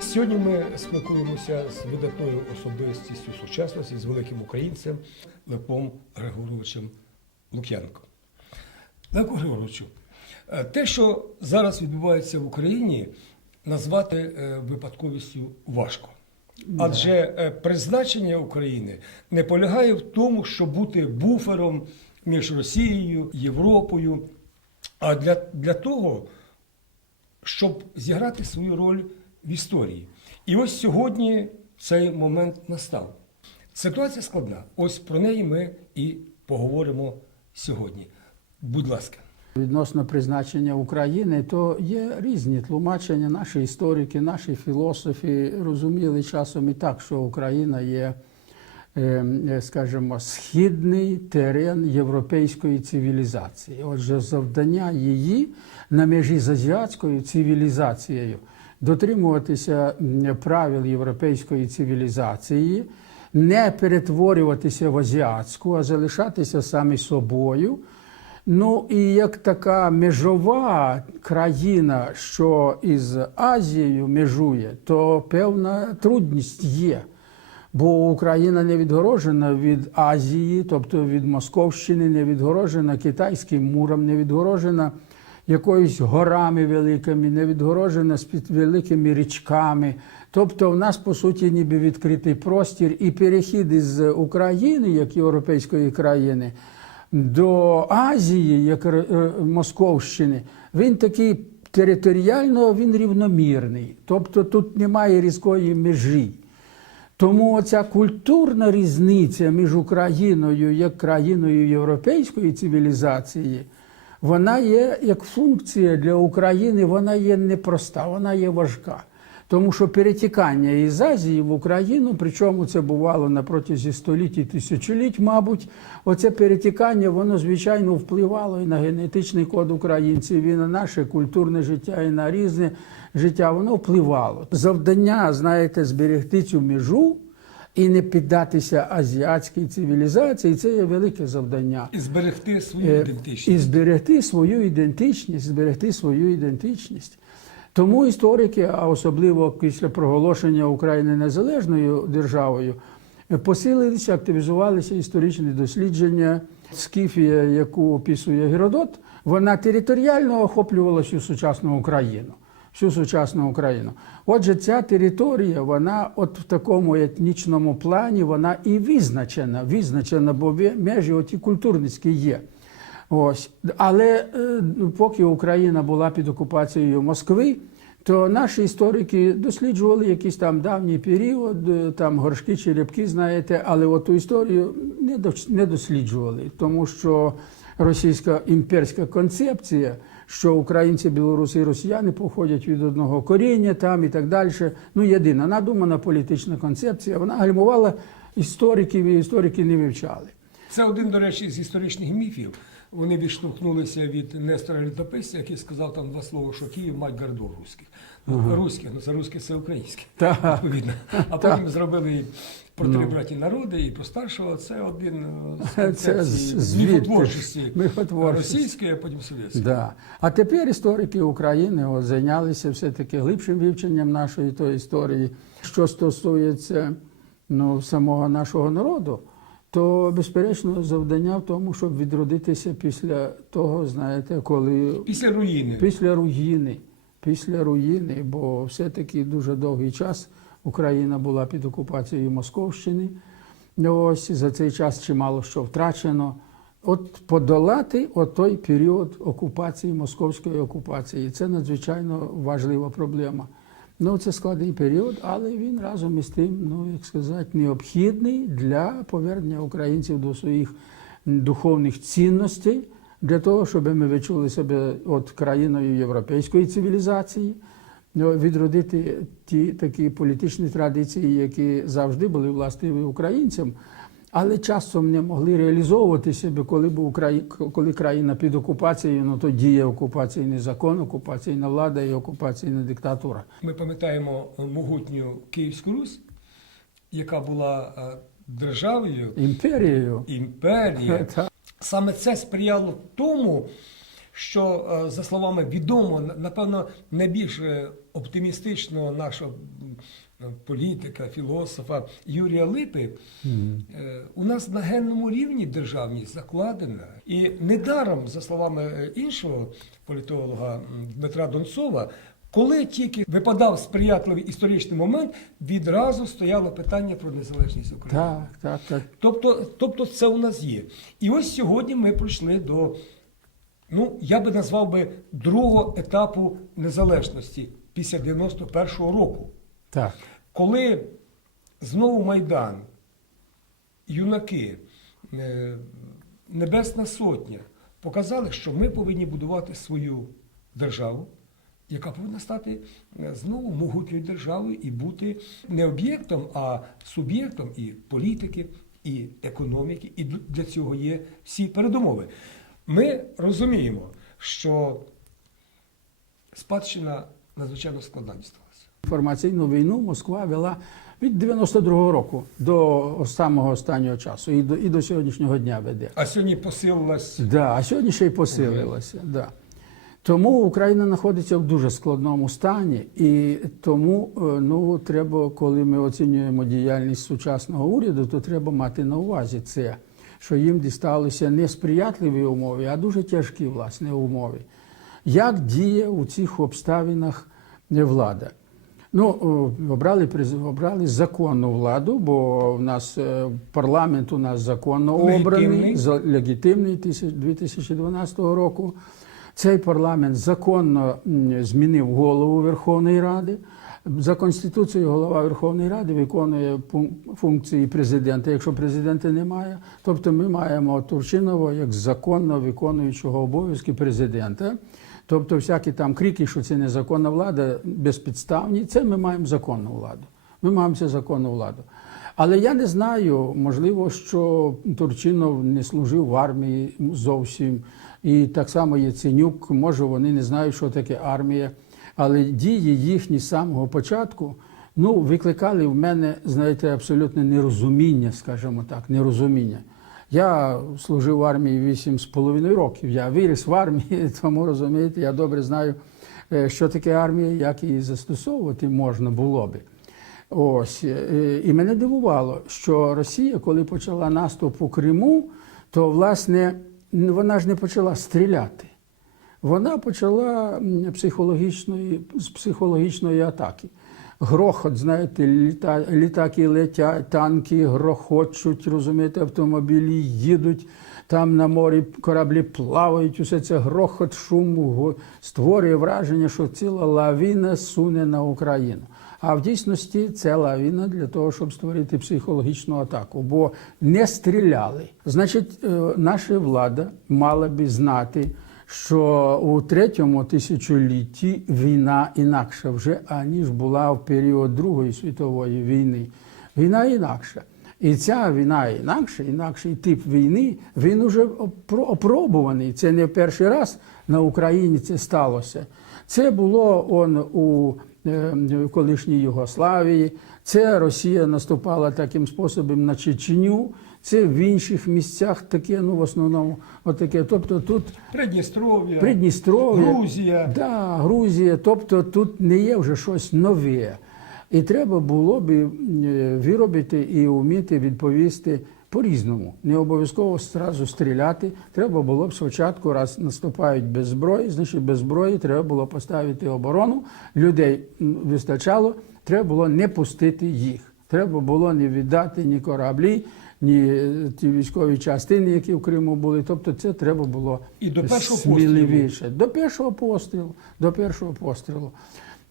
Сьогодні ми спілкуємося з видатною особистістю сучасності, з великим українцем Левком Григоровичем Лук'янком. Левко Григоровичу, е, те, що зараз відбувається в Україні, назвати е, випадковістю важко. Адже е, призначення України не полягає в тому, щоб бути буфером між Росією, Європою, а для, для того, щоб зіграти свою роль в історії. І ось сьогодні цей момент настав. Ситуація складна. Ось про неї ми і поговоримо сьогодні. Будь ласка. Відносно призначення України, то є різні тлумачення. Наші історики, наші філософи розуміли часом і так, що Україна є, е, е, скажімо, східний терен європейської цивілізації. Отже, завдання її на межі з азіатською цивілізацією дотримуватися правил європейської цивілізації, не перетворюватися в азіатську, а залишатися самі собою. Ну і як така межова країна, що із Азією межує, то певна трудність є. Бо Україна не відгорожена від Азії, тобто від Московщини, не відгорожена китайським муром, не відгорожена якоюсь горами великими, не відгорожена з під великими річками. Тобто в нас, по суті, ніби відкритий простір і перехід із України, як європейської країни, до Азії, як е, Московщини, він такий територіально він рівномірний. Тобто тут немає різкої межі. Тому ця культурна різниця між Україною як країною європейської цивілізації, вона є як функція для України, вона є непроста, вона є важка. Тому що перетікання із Азії в Україну, причому це бувало на протязі століть і тисячоліть, мабуть, оце перетікання, воно звичайно впливало і на генетичний код українців, і на наше культурне життя, і на різне життя. Воно впливало. Завдання, знаєте, зберегти цю межу і не піддатися азіатській цивілізації. Це є велике завдання. І зберегти свою Е, ідентичність. І зберегти свою ідентичність, зберегти свою ідентичність. Тому історики, а особливо після проголошення України незалежною державою, посилилися, активізувалися історичні дослідження. Скіфія, яку описує Геродот, вона територіально охоплювала всю сучасну Україну. Всю сучасну Україну. Отже, ця територія, вона от в такому етнічному плані, вона і визначена, визначена, бо межі оті культурницькі є. Ось. Але е, поки Україна була під окупацією Москви, то наші історики досліджували якийсь там давній період, е, там горшки, черепки, знаєте, але от ту історію не досліджували, тому що російська імперська концепція, що українці, білоруси і росіяни походять від одного коріння там і так далі. Ну, єдина надумана політична концепція, вона гальмувала істориків, і історики не вивчали. Це один, до речі, з історичних міфів. Вони відштовхнулися від Нестора Літописця, який сказав там два слова, що Київ мать городов руських. Ну, руських, ну це руське, це українське, відповідно. А потім зробили про три браті народи, і про старшого. Це один е, з міфотворчості російської, а потім совєтської. Да. А тепер історики України зайнялися все-таки глибшим вивченням нашої тої історії. Що стосується ну, самого нашого народу, то безперечно завдання в тому, щоб відродитися після того, знаєте, коли Після руїни. після руїни, після руїни, бо все-таки дуже довгий час Україна була під окупацією Московщини. Ось за цей час чимало що втрачено. От подолати от той період окупації, московської окупації, це надзвичайно важлива проблема. Ну, це складний період, але він разом із тим, ну як сказати, необхідний для повернення українців до своїх духовних цінностей, для того, щоб ми відчули себе от країною європейської цивілізації, ну, відродити ті такі політичні традиції, які завжди були властиві українцям. Але часом не могли реалізовувати себе, коли був Украї- коли країна під окупацією, ну то діє окупаційний закон, окупаційна влада і окупаційна диктатура. Ми пам'ятаємо могутню Київську Русь, яка була е, державою, Імперією. імперією. Саме це сприяло тому, що, е, за словами відомо, напевно, найбільш е, оптимістичного нашого політика, філософа Юрія Липи, е, у нас на генному рівні державність закладена. І недаром, за словами е, іншого політолога Дмитра Донцова, коли тільки випадав сприятливий історичний момент, відразу стояло питання про незалежність України. Так, так, так. Тобто, тобто це у нас є. І ось сьогодні ми прийшли до, ну, я би назвав би другого етапу незалежності після 91-го року, так. Коли знову Майдан, юнаки, е, Небесна Сотня показали, що ми повинні будувати свою державу, яка повинна стати е, знову могутньою державою і бути не об'єктом, а суб'єктом і політики, і економіки. І для цього є всі передумови. Ми розуміємо, що спадщина надзвичайно складна. Інформаційну війну Москва вела від 92-го року до самого останнього часу і до, і до сьогоднішнього дня веде. А сьогодні посилилась Да, а сьогодні ще й посилилося. Да. Тому Україна знаходиться в дуже складному стані, і тому е, ну, треба, коли ми оцінюємо діяльність сучасного уряду, то треба мати на увазі це, що їм дісталися не сприятливі умови, а дуже тяжкі власне умови. Як діє у цих обставинах е, влада? Ну, обрали, обрали законну владу, бо в нас е, парламент у нас законно обраний, Легітимний. за- легітимний тисяч- 2012 року. Цей парламент законно змінив голову Верховної Ради. За Конституцією голова Верховної Ради виконує функції президента, якщо президента немає. Тобто ми маємо Турчинова як законно виконуючого обов'язки президента. Тобто, всякі там крики, що це незаконна влада, безпідставні, це ми маємо законну владу. Ми маємо це законну владу. Але я не знаю, можливо, що Турчинов не служив в армії зовсім. І так само Яценюк, може, вони не знають, що таке армія. Але дії їхні з самого початку ну, викликали в мене, знаєте, абсолютне нерозуміння, скажімо так, нерозуміння. Я служив в армії 8,5 років. Я виріс в армії, тому розумієте, я добре знаю, е, що таке армія, як її застосовувати можна було би. Ось е, і мене дивувало, що Росія, коли почала наступ у Криму, то власне вона ж не почала стріляти. Вона почала психологічної, з психологічної атаки. Грохот, знаєте, літа, літаки летять, танки грохочуть, розумієте, автомобілі їдуть, там на морі кораблі плавають, усе це грохот, шум створює враження, що ціла лавіна суне на Україну. А в дійсності це лавіна для того, щоб створити психологічну атаку, бо не стріляли. Значить, е, наша влада мала би знати, що у третьому тисячолітті війна інакша вже аніж була в період Другої світової війни. Війна інакша. І ця війна інакша, інакший тип війни, він уже опро- опробуваний. Це не перший раз на Україні це сталося. Це було он у е, колишній Югославії. Це Росія наступала таким способом на Чечню. Це в інших місцях таке, ну в основному, отаке. Тобто тут Придністров'я, Придністров'я, Грузія. Да, Грузія. Тобто тут не є вже щось нове. І треба було б е, виробити і вміти відповісти по-різному. Не обов'язково зразу стріляти. Треба було б спочатку, раз наступають без зброї, значить без зброї треба було поставити оборону. Людей вистачало, треба було не пустити їх. Треба було не віддати ні кораблі, ні е, ті військові частини, які в Криму були. Тобто це треба було І до першого сміливіше. До першого пострілу. До першого пострілу.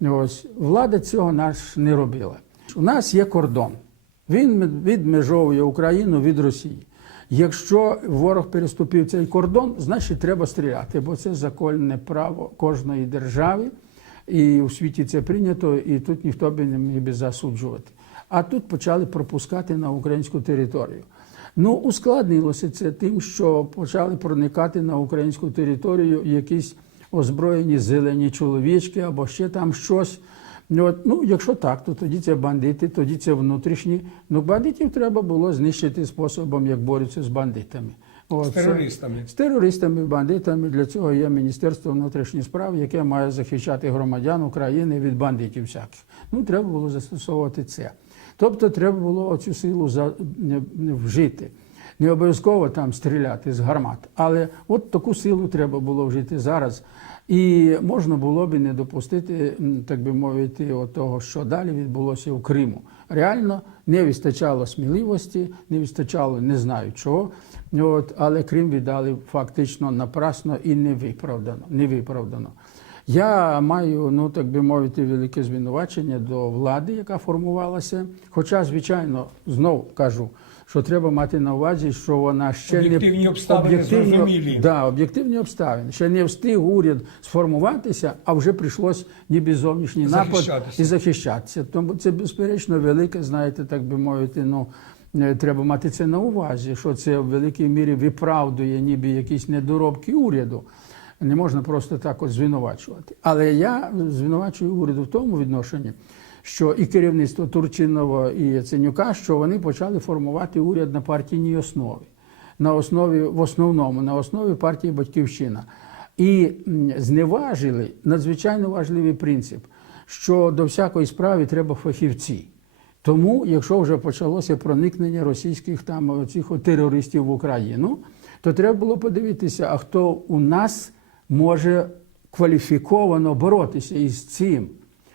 Ось влада цього наш не робила. У нас є кордон. Він відмежовує Україну від Росії. Якщо ворог переступив цей кордон, значить треба стріляти, бо це законне право кожної держави. І у світі це прийнято, і тут ніхто би не міг би засуджувати. А тут почали пропускати на українську територію. Ну, ускладнилося це тим, що почали проникати на українську територію якісь озброєні зелені чоловічки або ще там щось. От, ну, якщо так, то тоді це бандити, тоді це внутрішні. Ну, бандитів треба було знищити способом, як борються з бандитами. От, З це- терористами. з терористами, бандитами. Для цього є Міністерство внутрішніх справ, яке має захищати громадян України від бандитів всяких. Ну, треба було застосовувати це. Тобто, треба було цю силу за, вжити. Не обов'язково там стріляти з гармат, але от таку силу треба було вжити зараз. І можна було б не допустити, так би мовити, от того, що далі відбулося в Криму. Реально не вистачало сміливості, не вистачало не знаю чого. От, але Крим віддали фактично напрасно і невиправдано. невиправдано. Я маю, ну так би мовити, велике звинувачення до влади, яка формувалася. Хоча, звичайно, знов кажу, що треба мати на увазі, що вона ще Об'єктивні не обставини зрозумілі. Да, об'єктивні обставини. Ще не встиг уряд сформуватися, а вже прийшлось ніби зовнішній напад і захищатися. Тому це безперечно велике, знаєте, так би мовити, ну. е, Треба мати це на увазі, що це в великій мірі виправдує ніби якісь недоробки уряду. Не можна просто так от звинувачувати. Але я звинувачую уряду в тому відношенні, що і керівництво Турчинова і Яценюка, що вони почали формувати уряд на партійній основі, на основі в основному на основі партії Батьківщина. І зневажили надзвичайно важливий принцип, що до всякої справи треба фахівці. Тому, якщо вже почалося проникнення російських там цих терористів в Україну, то треба було подивитися, а хто у нас може кваліфіковано боротися із цим.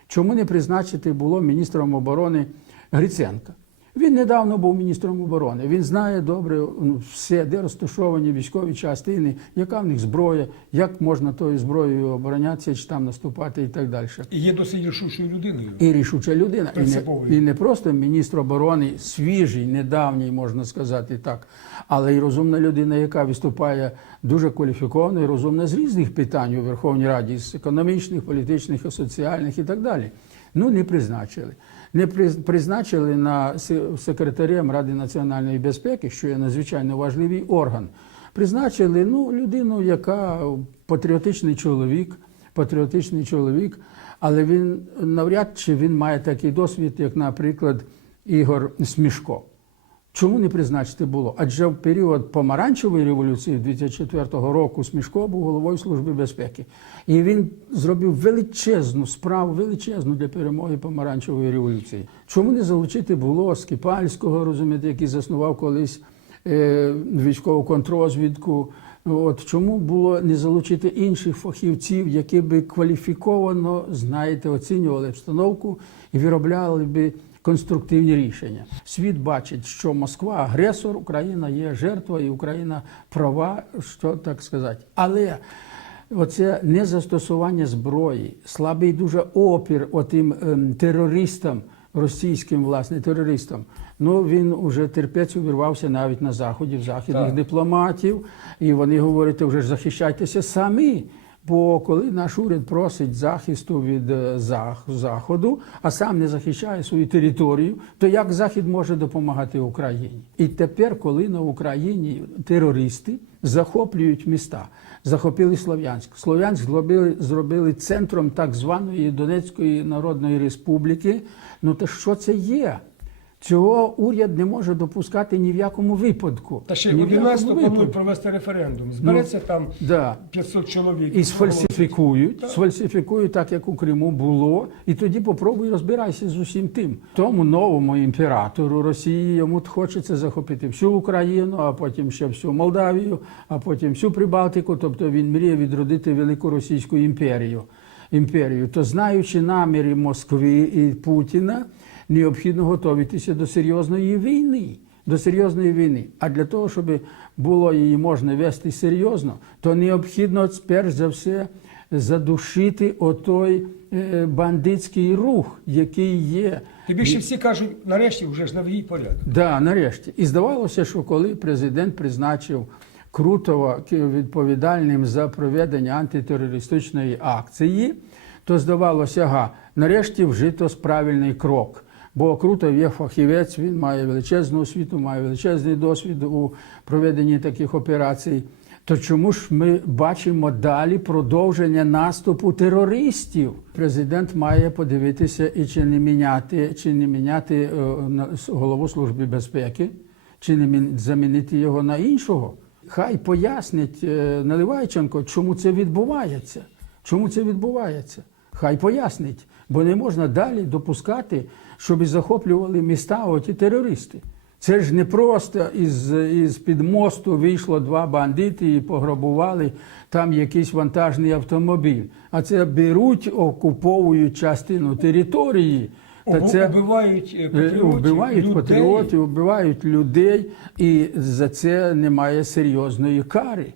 Чому не призначити було міністром оборони Гриценка? Він недавно був міністром оборони. Він знає добре ну, все, де розташовані військові частини, яка в них зброя, як можна тою зброєю оборонятися, чи там наступати і так далі. І є досить рішучою людиною. І рішуча людина, і не, і не просто міністр оборони, свіжий, недавній, можна сказати так, але й розумна людина, яка виступає дуже кваліфіковано і розумна з різних питань у Верховній Раді, з економічних, політичних, соціальних і так далі. Ну, не призначили. Не призначили на се- секретарем Ради національної безпеки, що є надзвичайно важливий орган. Призначили ну, людину, яка патріотичний чоловік, патріотичний чоловік, але він навряд чи він має такий досвід, як, наприклад, Ігор Смішко. Чому не призначити було? Адже в період помаранчевої революції 2004 року Смішко був головою Служби безпеки. І він зробив величезну справу, величезну для перемоги помаранчевої революції. Чому не залучити було Скіпальського, розумієте, який заснував колись е, військову контрозвідку? От чому було не залучити інших фахівців, які би кваліфіковано, знаєте, оцінювали обстановку і виробляли би конструктивні рішення. Світ бачить, що Москва агресор, Україна є жертва, і Україна права, що так сказати. Але оце незастосування зброї, слабий дуже опір отим ем, терористам, російським власне терористам. Ну він уже терпець увірвався навіть на заході в західних Так. дипломатів, і вони говорять, вже ж захищайтеся самі. Бо коли наш уряд просить захисту від е, заходу, а сам не захищає свою територію, то як захід може допомагати Україні? І тепер, коли на Україні терористи захоплюють міста, захопили Слов'янськ, Слов'янськ зробили, зробили центром так званої Донецької Народної Республіки. Ну то що це є? Цього уряд не може допускати ні в якому випадку. Та ще Ні в 11 планують провести референдум. Збереться там Да. 500 чоловік. І сфальсифікують, сфальсифікують так, як у Криму було, і тоді попробуй розбирайся з усім тим. Тому новому імператору Росії йому хочеться захопити всю Україну, а потім ще всю Молдавію, а потім всю Прибалтику. Тобто він мріє відродити велику російську імперію. імперію. То знаючи наміри Москви і Путіна, необхідно готуватися до серйозної війни. До серйозної війни. А для того, щоб було її можна вести серйозно, то необхідно перш за все задушити отой е, бандитський рух, який є. Тим більше всі кажуть, нарешті вже ж новий порядок. Да, нарешті. І здавалося, що коли президент призначив Крутова відповідальним за проведення антитерористичної акції, то здавалося, ага, нарешті вжито правильний крок. Бо Крутов є фахівець, він має величезну освіту, має величезний досвід у проведенні таких операцій. То чому ж ми бачимо далі продовження наступу терористів? Президент має подивитися і чи не міняти, чи не міняти е, голову служби безпеки, чи не замінити його на іншого. Хай пояснить е, Наливайченко, чому це відбувається. Чому це відбувається? Хай пояснить, бо не можна далі допускати, щоб захоплювали міста оті терористи. Це ж не просто із, із під мосту вийшло два бандити і пограбували там якийсь вантажний автомобіль. А це беруть, окуповують частину території. Та це Убивають е, Е, патріотів, Вбивають людей. патріотів, вбивають людей, і за це немає серйозної кари.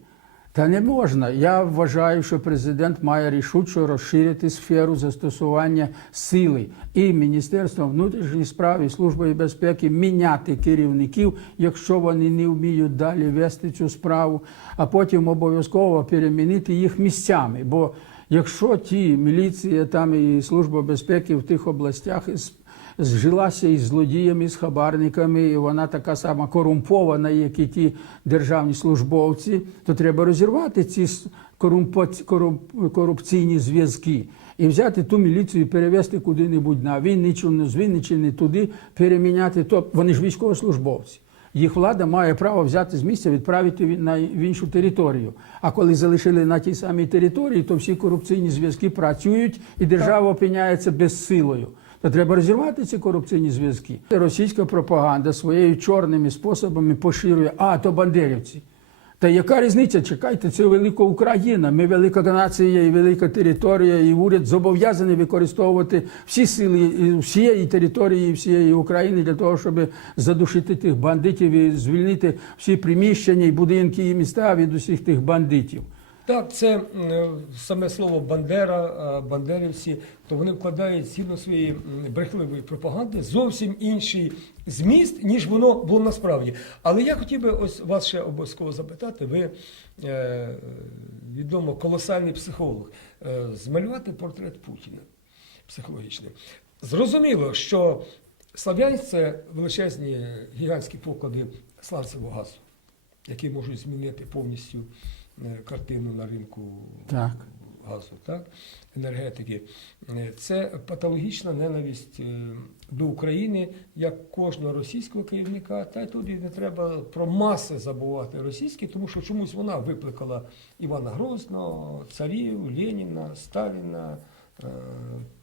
Та не можна. Я вважаю, що президент має рішуче розширити сферу застосування сили і Міністерство внутрішніх справ і Службою безпеки міняти керівників, якщо вони не вміють далі вести цю справу, а потім обов'язково перемінити їх місцями. Бо якщо ті міліція там і служба безпеки в тих областях з- зжилася із злодіями, з хабарниками, і вона така сама корумпована, як і ті державні службовці, то треба розірвати ці корупційні зв'язки. І взяти ту міліцію і перевезти куди-небудь на Вінниччину, з Вінниччини туди переміняти. То вони ж військовослужбовці. Їх влада має право взяти з місця, відправити на в іншу територію. А коли залишили на тій самій території, то всі корупційні зв'язки працюють, і держава опиняється безсилою. То треба розірвати ці корупційні зв'язки. Російська пропаганда своєю чорними способами поширює, а то бандерівці. Та яка різниця? Чекайте, це велика Україна. Ми велика нація і велика територія, і уряд зобов'язаний використовувати всі сили всієї території, всієї України для того, щоб задушити тих бандитів і звільнити всі приміщення, і будинки, і міста від усіх тих бандитів. Так, це саме слово Бандера, бандерівці, то вони вкладають згідно своєї брехливої пропаганди зовсім інший зміст, ніж воно було насправді. Але я хотів би ось вас ще обов'язково запитати. Ви е, відомо колосальний психолог. Е, змалювати портрет Путіна психологічний. Зрозуміло, що Слав'янськ це величезні гігантські поклади сланцевого газу, які можуть змінити повністю картину на ринку Так. газу, так? енергетики. Е, Це патологічна ненависть е, до України як кожного російського керівника. Та й тут і не треба про маси забувати російські, тому що чомусь вона викликала Івана Грозного, царів, Леніна, Сталіна. е,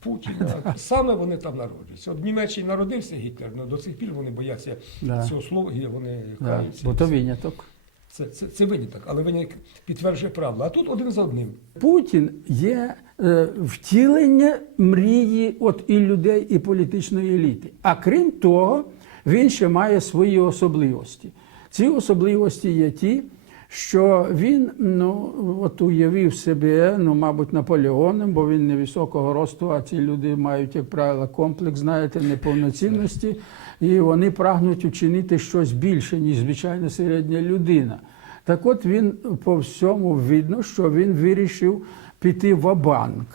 Путіна, саме вони там народжуються. От в Німеччині народився Гітлер, але до цих пір вони бояться Да. цього слова, і вони Да. каються. Бо то виняток. Це, це, це виняток, але виняток підтверджує правду. А тут один за одним. Путін є е, втілення мрії от і людей, і політичної еліти. А крім того, він ще має свої особливості. Ці особливості є ті, що він ну, от уявив себе, ну, мабуть, Наполеоном, бо він невисокого росту, а ці люди мають, як правило, комплекс, знаєте, неповноцінності, і вони прагнуть учинити щось більше, ніж звичайна середня людина. Так от він по всьому видно, що він вирішив піти в банк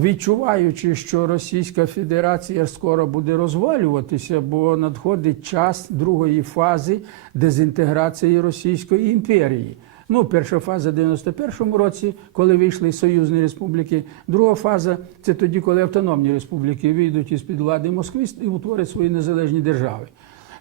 відчуваючи, що Російська Федерація скоро буде розвалюватися, бо надходить час другої фази дезінтеграції Російської імперії. Ну, перша фаза в 91-му році, коли вийшли союзні республіки. Друга фаза це тоді, коли автономні республіки вийдуть із під влади Москви і утворять свої незалежні держави.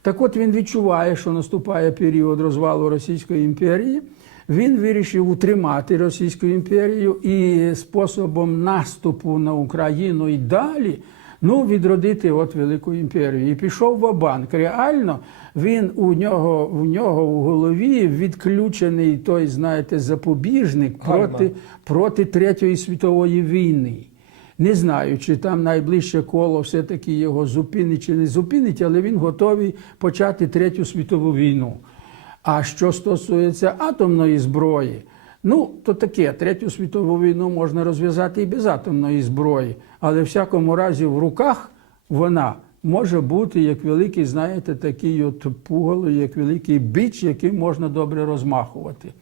Так от він відчуває, що наступає період розвалу Російської імперії. Він вирішив утримати Російську імперію і способом наступу на Україну і далі ну, відродити от велику імперію. І пішов в банк. Реально він у нього, у нього в голові відключений той, знаєте, запобіжник проти, проти Третьої світової війни. Не знаю, чи там найближче коло все-таки його зупинить чи не зупинить, але він готовий почати Третю світову війну. А що стосується атомної зброї, ну то таке, Третю світову війну можна розв'язати і без атомної зброї, але в всякому разі в руках вона може бути як великий, знаєте, такий от пугало, як великий біч, яким можна добре розмахувати.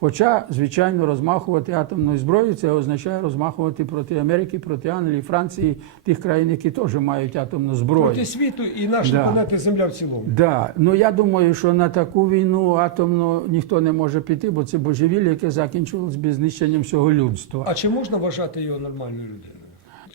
Хоча, звичайно, розмахувати атомною зброєю це означає розмахувати проти Америки, проти Англії, Франції, тих країн, які теж мають атомну зброю. Проти світу і наша Да. планета Земля в цілому. Да. Ну я думаю, що на таку війну атомну ніхто не може піти, бо це божевілля, яке закінчилось без знищенням всього людства. А чи можна вважати його нормальною людиною?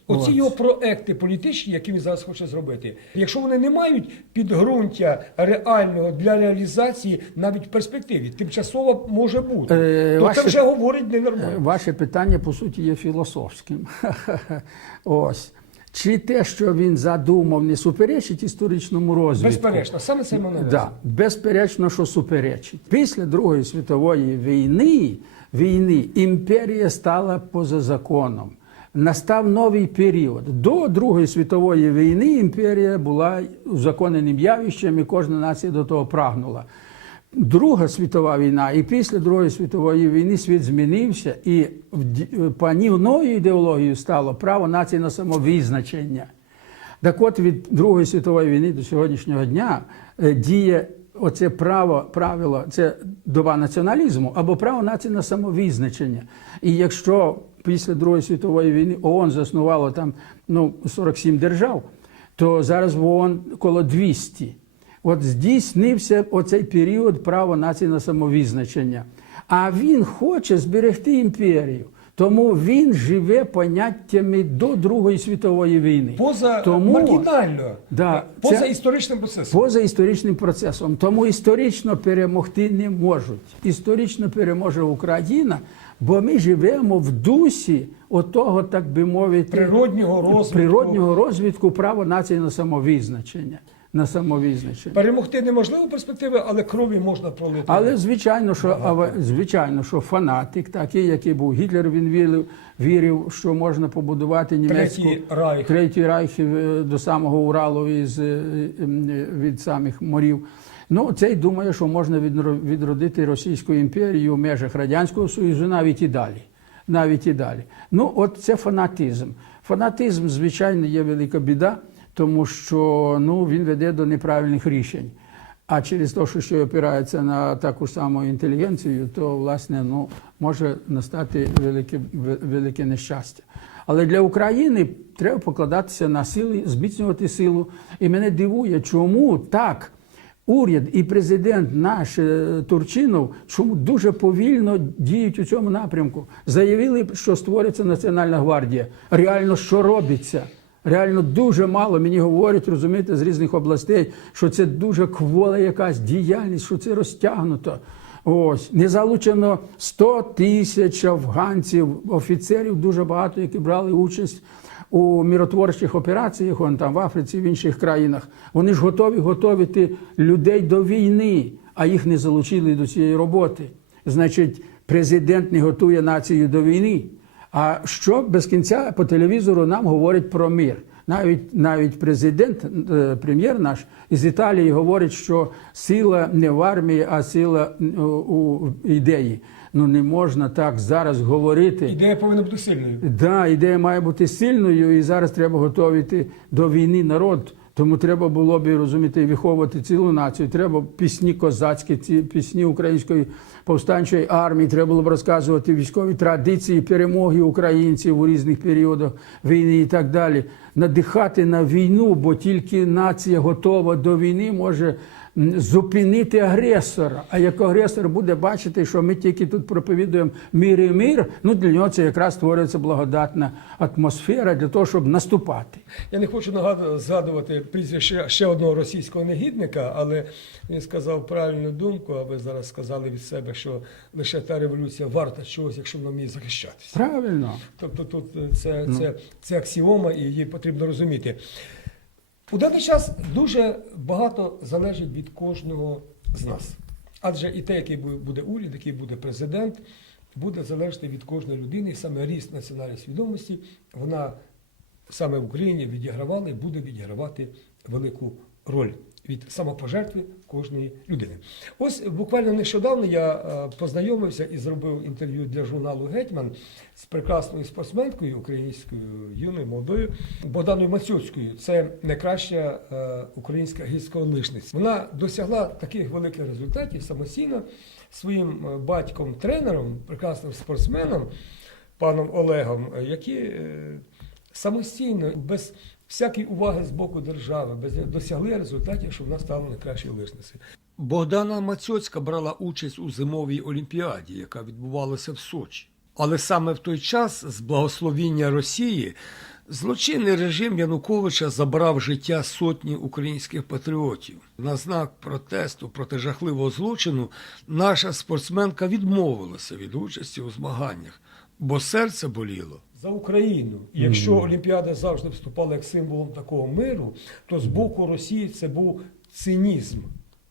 Оці його проекти політичні, які він зараз хоче зробити, якщо вони не мають підґрунтя реального для реалізації, навіть в перспективі, тимчасово може бути, Е, то ваше- це вже говорить Е, ненормально. Ваше питання по суті є філософським. Ось. Чи те, що він задумав, не суперечить історичному розвитку? Безперечно, саме це мене Да, безперечно, що суперечить. Після Другої світової війни, війни імперія стала поза законом. Настав новий період. До Другої світової війни імперія була узаконеним явищем, і кожна нація до того прагнула. Друга світова війна, і після Другої світової війни світ змінився, і панівною ідеологією стало право нації на самовизначення. Так от від Другої світової війни до сьогоднішнього дня е, діє оце право, правило, це доба націоналізму або право нації на самовизначення. І якщо після Другої світової війни ООН заснувало там ну, 47 держав, то зараз в ООН коло 200. От здійснився оцей період права нації на самовизначення. А він хоче зберегти імперію. Тому він живе поняттями до Другої світової війни. Поза Тому- маргінально, Да, поза це- історичним процесом. поза історичним процесом. Тому історично перемогти не можуть. Історично переможе Україна, бо ми живемо в дусі отого, так би мовити, Природнього розвитку. природнього розвитку права нації на самовизначення. На самовизначення. Перемогти неможливо перспективи, але крові можна пролити. Але звичайно, що а, звичайно, що фанатик, такий, який був Гітлер, він вірив, вірив, що можна побудувати німецьку Третій райх. Третій райх е, до самого Уралу із, е, е, від самих морів. Ну, цей думає, що можна відродити Російську імперію в межах Радянського Союзу навіть і далі. Навіть і далі. Ну, от це фанатизм. Фанатизм, звичайно, є велика біда, тому що ну, він веде до неправильних рішень. А через те, що ще опирається на таку саму інтелігенцію, то власне ну, може настати велике, велике нещастя. Але для України треба покладатися на сили, зміцнювати силу. І мене дивує, чому так уряд і президент наш е, Турчинов чому дуже повільно діють у цьому напрямку. Заявили, що створиться Національна гвардія. Реально, що робиться? Реально дуже мало мені говорять, розумієте, з різних областей, що це дуже квола якась діяльність, що це розтягнуто. Ось не залучено 100 тисяч афганців, офіцерів, дуже багато, які брали участь у миротворчих операціях, вон там в Африці, в інших країнах. Вони ж готові готовити людей до війни, а їх не залучили до цієї роботи. Значить, президент не готує націю до війни. А що без кінця по телевізору нам говорять про мир? Навіть навіть президент, е, прем'єр наш із Італії говорить, що сила не в армії, а сила е, у ідеї. Ну не можна так зараз говорити. Ідея повинна бути сильною. Да, ідея має бути сильною, і зараз треба готувати до війни народ. Тому треба було б розуміти, виховувати цілу націю. Треба пісні козацькі, ці пісні української повстанчої армії. Треба було б розказувати військові традиції, перемоги українців у різних періодах війни і так далі. Надихати на війну, бо тільки нація готова до війни може зупинити агресора. А як агресор буде бачити, що ми тільки тут проповідуємо мир і мир, ну для нього це якраз створюється благодатна атмосфера для того, щоб наступати. Я не хочу нагадувати згадувати прізвище ще одного російського негідника, але він сказав правильну думку, а ви зараз сказали від себе, що лише та революція варта чогось, якщо вона вміє захищатися. Правильно. Тобто тут е, це, це, це аксіома, і її потрібно розуміти. У даний час дуже багато залежить від кожного з нас. Адже і те, який буде уряд, який буде президент, буде залежати від кожної людини, і саме ріст національної свідомості, вона саме в Україні відігравала і буде відігравати велику роль. Від самопожертви кожної людини. Ось буквально нещодавно я е, познайомився і зробив інтерв'ю для журналу Гетьман з прекрасною спортсменкою українською юною молодою Богданою Мацьоцькою. Це найкраща е, українська гірськолижниця. Вона досягла таких великих результатів самостійно своїм е, батьком-тренером, прекрасним спортсменом, паном Олегом, які самостійно, без всякої уваги з боку держави, досягли результатів, що вона стала найкращою лижницею. Богдана Мацьоцька брала участь у зимовій олімпіаді, яка відбувалася в Сочі. Але саме в той час, з благословіння Росії, злочинний режим Януковича забрав життя сотні українських патріотів. На знак протесту проти жахливого злочину наша спортсменка відмовилася від участі у змаганнях, бо серце боліло. За Україну. І якщо Олімпіада завжди вступала як символом такого миру, то з боку Росії це був цинізм.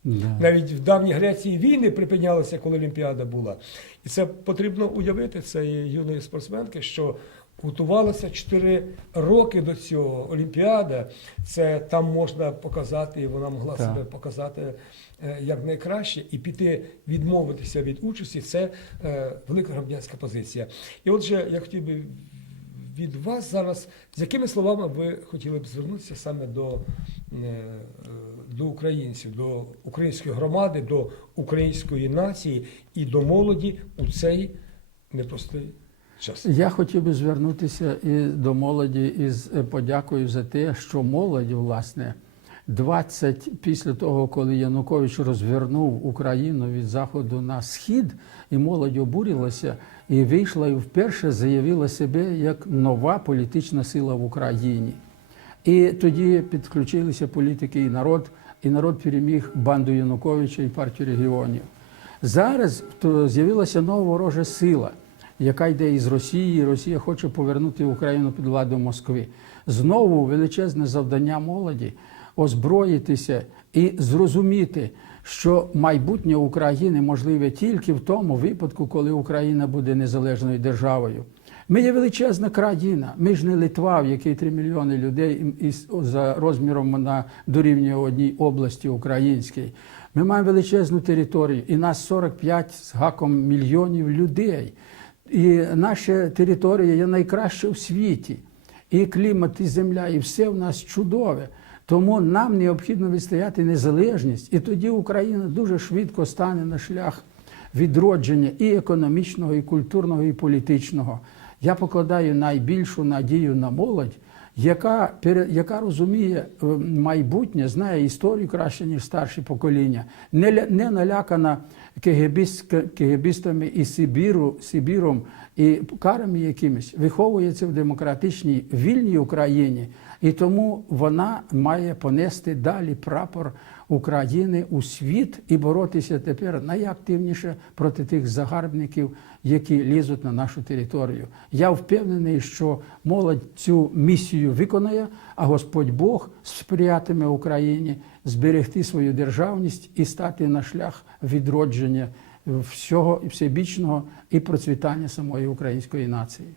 Да. Навіть в давній Греції війни припинялися, коли Олімпіада була. І це потрібно уявити цієї юної спортсменки, що готувалася 4 роки до цього. Олімпіада, це там можна показати, і вона могла Так. себе показати е, як найкраще, і піти відмовитися від участі це е, велика громадянська позиція. І отже, я хотів би від вас зараз, з якими словами ви хотіли б звернутися саме до, е, до українців, до української громади, до української нації і до молоді у цей непростий час? Я хотів би звернутися і до молоді із е, подякою за те, що молодь, власне, 20 після того, коли Янукович розвернув Україну від заходу на схід, і молодь обурилася і вийшла і вперше заявила себе як нова політична сила в Україні. І тоді підключилися політики і народ, і народ переміг банду Януковича і партію регіонів. Зараз з'явилася нова ворожа сила, яка йде із Росії. і Росія хоче повернути Україну під владу Москви. Знову величезне завдання молоді озброїтися і зрозуміти, що майбутнє України можливе тільки в тому випадку, коли Україна буде незалежною державою. Ми є величезна країна. Ми ж не Литва, в якій 3 мільйони людей і з- за розміром вона дорівнює одній області українській. Ми маємо величезну територію, і нас 45 з гаком мільйонів людей. І наша територія є найкраща в світі. І клімат, і земля, і все в нас чудове. Тому нам необхідно відстояти незалежність, і тоді Україна дуже швидко стане на шлях відродження і економічного, і культурного, і політичного. Я покладаю найбільшу надію на молодь, яка, яка розуміє е, майбутнє, знає історію краще, ніж старші покоління, не, не налякана кегебіст- кегебістами і Сибіру, Сибіром і карами якимись, виховується в демократичній вільній Україні, і тому вона має понести далі прапор України у світ і боротися тепер найактивніше проти тих загарбників, які лізуть на нашу територію. Я впевнений, що молодь цю місію виконає, а Господь Бог сприятиме Україні зберегти свою державність і стати на шлях відродження всього всебічного і процвітання самої української нації.